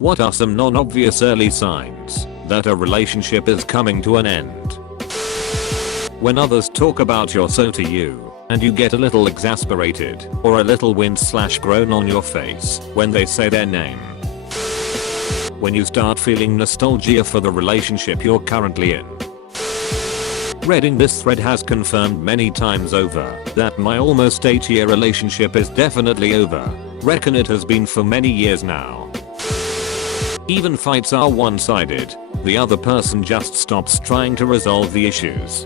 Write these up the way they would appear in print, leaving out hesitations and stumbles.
What are some non-obvious early signs that a relationship is coming to an end? When others talk about your so to you, and you get a little exasperated, or a little wince/groan on your face when they say their name. When you start feeling nostalgia for the relationship you're currently in. Reading this thread has confirmed many times over that my almost 8-year relationship is definitely over. Reckon it has been for many years now. Even fights are one-sided. The other person just stops trying to resolve the issues.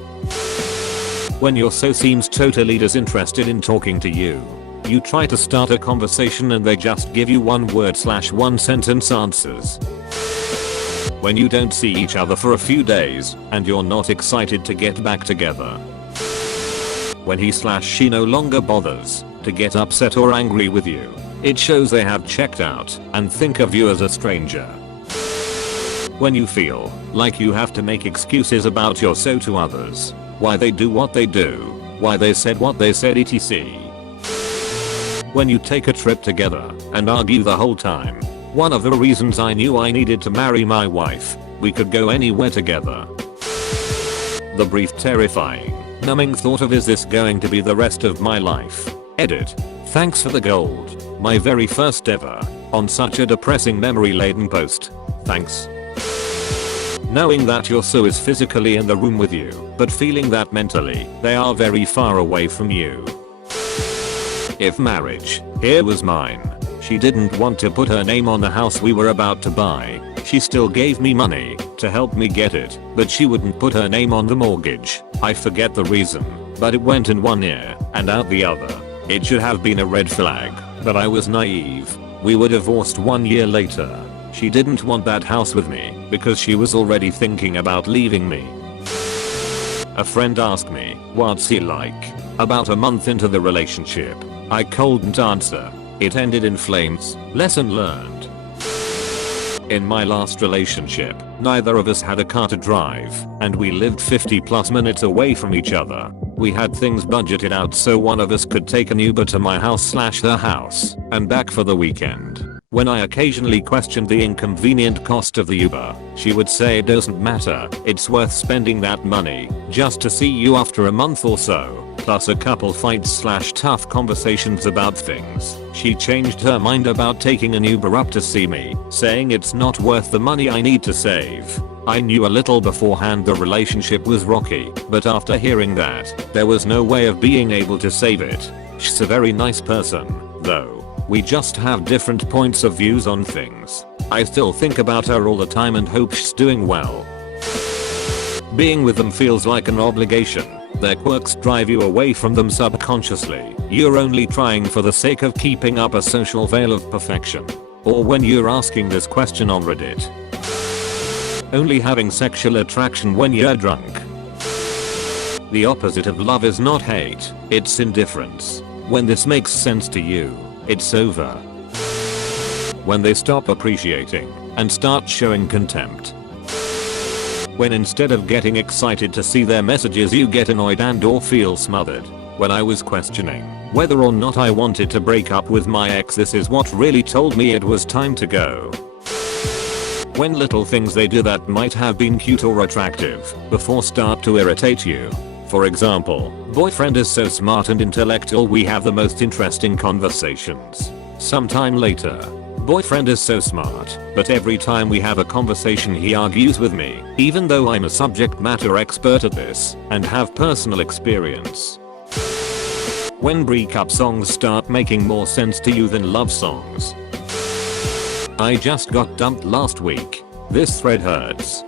When your so seems totally disinterested in talking to you, you try to start a conversation and they just give you one sentence answers. When you don't see each other for a few days and you're not excited to get back together. When he/she no longer bothers to get upset or angry with you, it shows they have checked out and think of you as a stranger. When you feel like you have to make excuses about your so to others, why they do what they do, why they said what they said, etc. When you take a trip together and argue the whole time. One of the reasons I knew I needed to marry my wife. We could go anywhere together. The brief, terrifying, numbing thought of, is this going to be the rest of my life? Edit. Thanks for the gold. My very first ever. On such a depressing memory-laden post. Thanks. Knowing that your so is physically in the room with you, but feeling that mentally they are very far away from you. If marriage, here was mine. She didn't want to put her name on the house we were about to buy. She still gave me money to help me get it, but she wouldn't put her name on the mortgage. I forget the reason, but it went in one ear and out the other. It should have been a red flag, but I was naive. We were divorced 1 year later. She didn't want that house with me because she was already thinking about leaving me. A friend asked me, what's he like? About a month into the relationship. I couldn't answer. It ended in flames. Lesson learned. In my last relationship, neither of us had a car to drive, and we lived 50+ minutes away from each other. We had things budgeted out so one of us could take an Uber to my house/her house, and back for the weekend. When I occasionally questioned the inconvenient cost of the Uber, she would say it doesn't matter, it's worth spending that money, just to see you after a month or so. Plus a couple fights/tough conversations about things. She changed her mind about taking an Uber up to see me, saying it's not worth the money I need to save. I knew a little beforehand the relationship was rocky, but after hearing that, there was no way of being able to save it. She's a very nice person, though. We just have different points of views on things. I still think about her all the time and hope she's doing well. Being with them feels like an obligation. Their quirks drive you away from them subconsciously. You're only trying for the sake of keeping up a social veil of perfection. Or when you're asking this question on Reddit. Only having sexual attraction when you're drunk. The opposite of love is not hate, it's indifference. When this makes sense to you, it's over. When they stop appreciating and start showing contempt. When instead of getting excited to see their messages you get annoyed and/or feel smothered. When I was questioning whether or not I wanted to break up with my ex, this is what really told me it was time to go. When little things they do that might have been cute or attractive before start to irritate you. For example, boyfriend is so smart and intellectual we have the most interesting conversations. Sometime later. Boyfriend is so smart, but every time we have a conversation he argues with me, even though I'm a subject matter expert at this and have personal experience. When breakup songs start making more sense to you than love songs. I just got dumped last week. This thread hurts.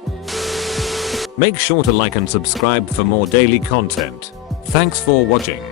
Make sure to like and subscribe for more daily content. Thanks for watching.